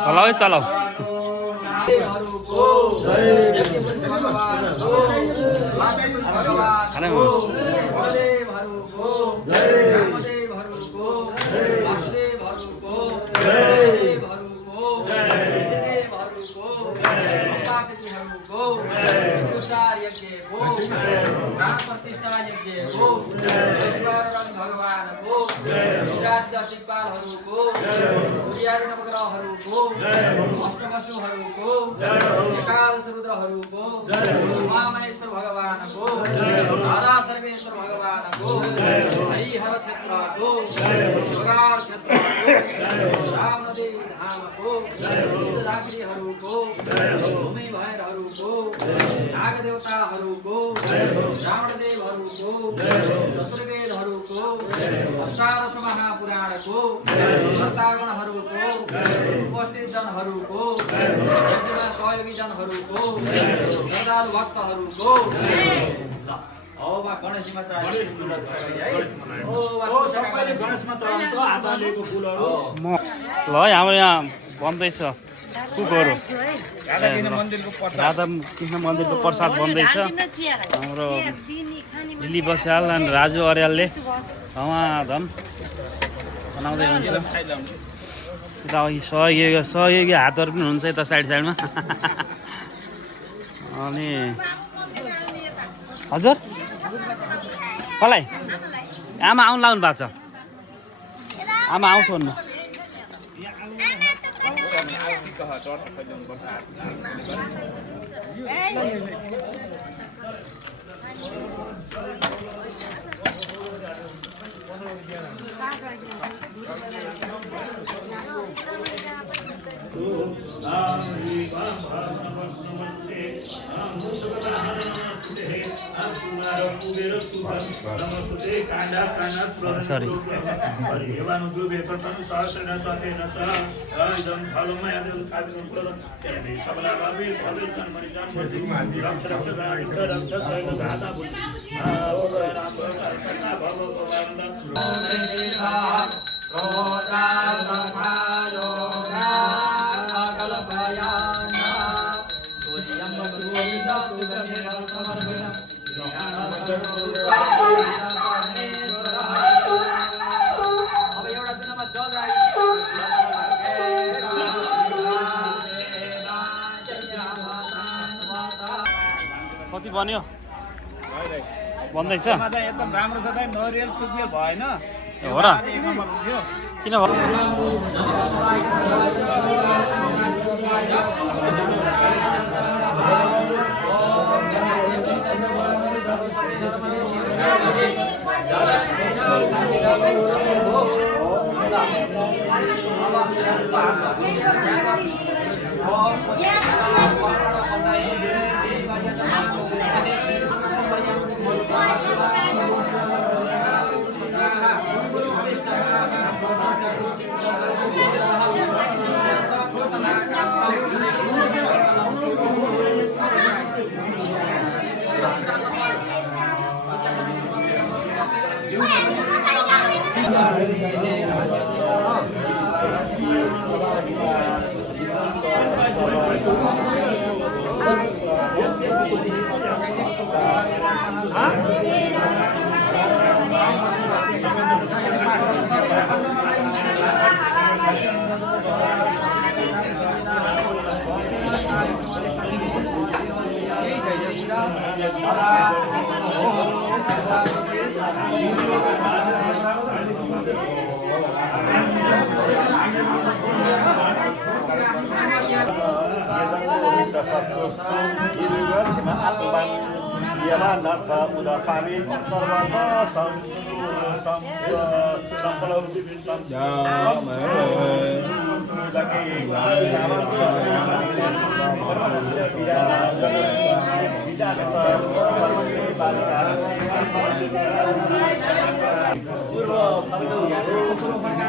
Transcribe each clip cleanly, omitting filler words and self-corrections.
चलाओ चलाओ अष्टवसुहरूको एकादश रुद्रहरूको उमामहेश्वर भगवानको राधा सर्वेश्वर भगवानको हरिहर क्षेत्रको शिवगार क्षेत्रको रामनदी धामको सिद्धदासीहरूको भूमि भैरहरूको नागदेवताहरूको ब्राह्मणदेवहरूको चतुर्वेदहरूको अष्टादश महापुराणको कर्तागणहरूको उपस्थित जनहरूको यज्ञमा सहयोगी जनहरूको श्रद्धालु भक्तहरूको गणेशजीमा ल हाम्रो यहाँ बन्दैछ कुकहरू राधा कृष्ण मन्दिरको प्रसाद बन्दैछ हाम्रो दिल्ली बस्याल अनि राजु अर्यालले धमाधम बनाउँदै हुन्छ यता अघि सहयोगी हातहरू पनि हुन्छ यता साइडमा अनि हजुर कसलाई आमा आउनु लाउनु भएको छ आमा आउँछु भन्नु Sorry. कति बन्यो बन्दैछ एकदम राम्रो छ त नरियल सुकियल भएन हो र किन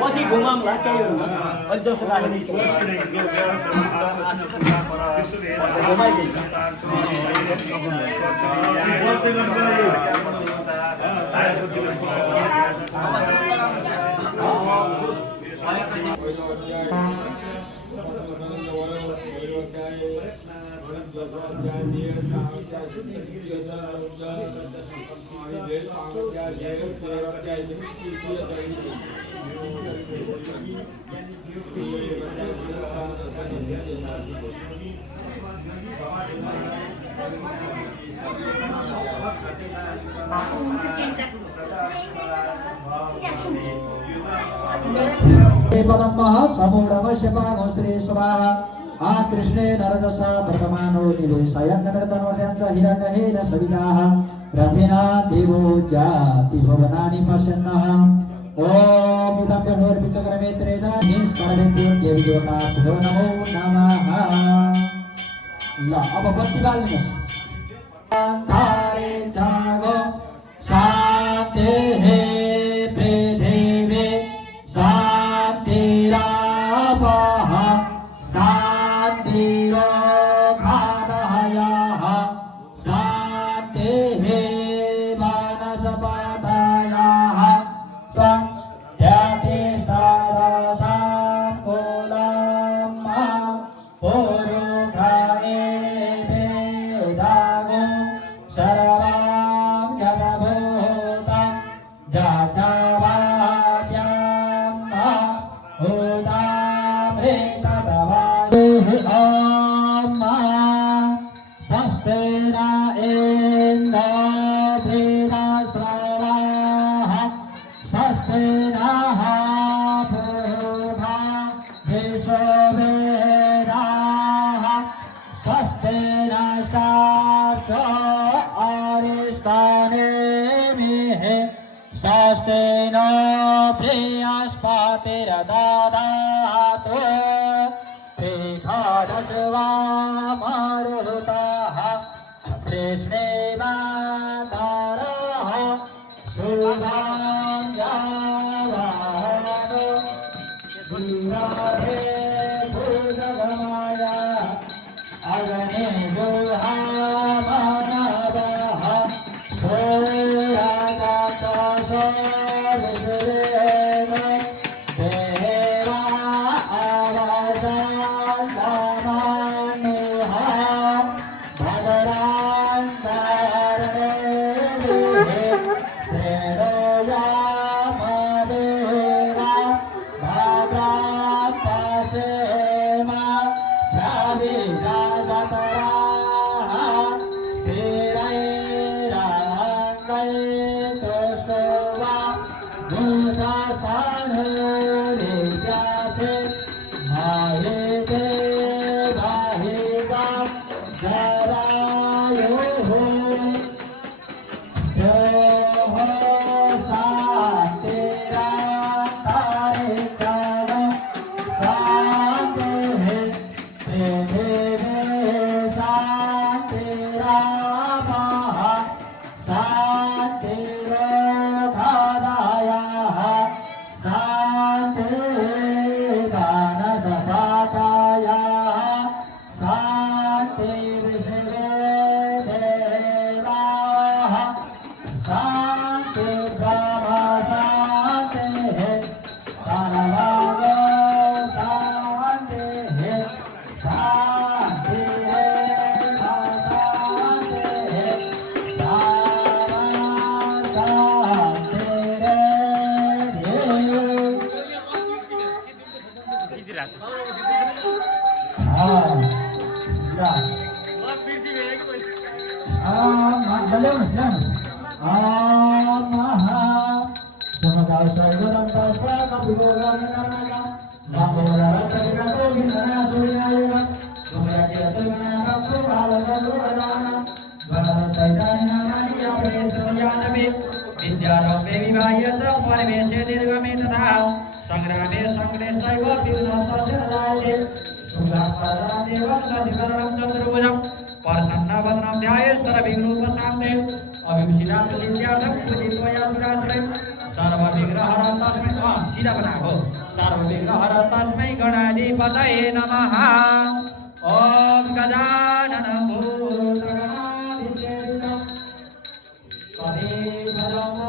पछि घुमाउँला पदम्बः समूढवश्यपानो श्री स्वाहा आ कृष्णे नरदशा वर्तमानो निवेशयन्नमृतन्वर्धन्त हिरण्यहेन सविताः रथिना देवो जाति भवनानि पश्यन्नः ॐ इदं ब्रह्मोर्पिचक्रमेत्रेदानि सर्वेभ्यो देवी देवताभ्यो नमो नमः। ल अब बत्ती बाल्नुहोस्। अन्धारे जागो शान्तिः पृथिवी शान्तिरापः शान्तिरोखादहयः शान्तिः मानसपातायाः स्वं ध्यातिष्ठारसाङ्कुलं पुरुखाये वेदागो सर्वं जगभूतं जाचावाद्यं भूतामृतदवायुः स्वस्तेन इन्द्रो वृहस्रवाः स्वस्तेनः पूर्वा विश्ववेदाः स्वस्तेन शास्त्रो अरिष्टानेमिः स्वस्तेन बृहस्पतिर्दधातु त्रिकादशवामरुताः कृष्णेवातारः शुभां जावानो दुरारे भूतगमाय अग्ने दुहामानवः भूयागातसो विश्वेन देवा आवासान्तमान्यः भगवान् सर्वेभिः श्रेयोयामदेवा भद्रापसेम छविराजतराः स्थिरैरङ्गैस्तुष्ट्वा भूषास्थानोरित्यासे मायेते बाहिका जरायुः योः शान्तिरान्तरिक्षं शान्तिः पृथिवी शान्तिरापः शान्तिरोखादयः शान्तिः मानसपातायाः शान्तिर्विश्वे देवाः शान्तिर्ब्रह्म शान्तिः सर्वगो शान्तिः शान्तिरेव शान्तिः विद्यारम्भे विवाह्यत परिवेशे निर्गमे तथा संग्रामे संग्रेशैव विघ्नस्तस्य शुक्लात्मदेवं शशिकरणं चन्द्रभुजं प्रसन्नवदनं ध्यायेत् सर्वविघ्नोपशान्ते अभिषिदां सिद्ध्यार्थं पूजित्वया सुरासुरैः सर्वविघ्नहरं तस्मै सीधा बना हो सर्वविघ्नहरं तस्मै गणाधिपतये नमः ॐ गजाननं भूतगणाधिसेवितं कविवरमो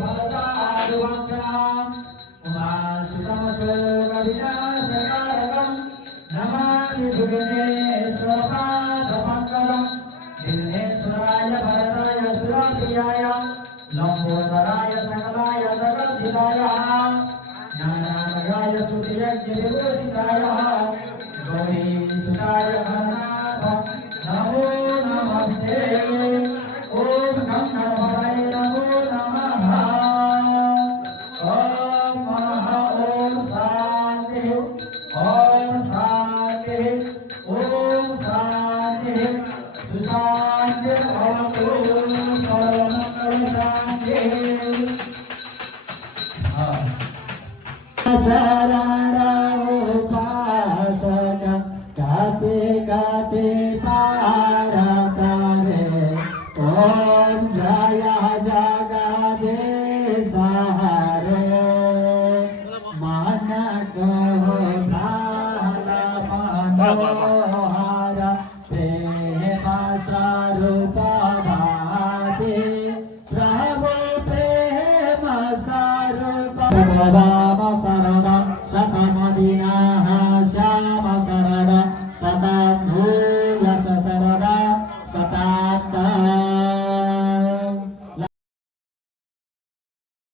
भरतारुवक्षणम् उमासुतमशोकविनाशकारकं नमामि भुवनेश्वरपादपङ्कजं विघ्नेश्वराय भरताय सुरप्रियाय लम्बोदराय सकलाय जगद्धिताय ज्ञानामयाय सुतियज्ञविभूषिताय गौरीसुताय गणनाथ नमो नमस्ते ॐ गङ्गाधराय नमो नमः ॐ नमः ॐ शान्तिः ॐ शान्तिः ॐ शान्तिः सुशान्तिर्भवतु चरणोपासन काते काते पारतारे ॐ जय जगदीश हरे मन कहो भाल मनोहर प्रेम स्वरूप भाति प्रभु प्रेम स्वरूप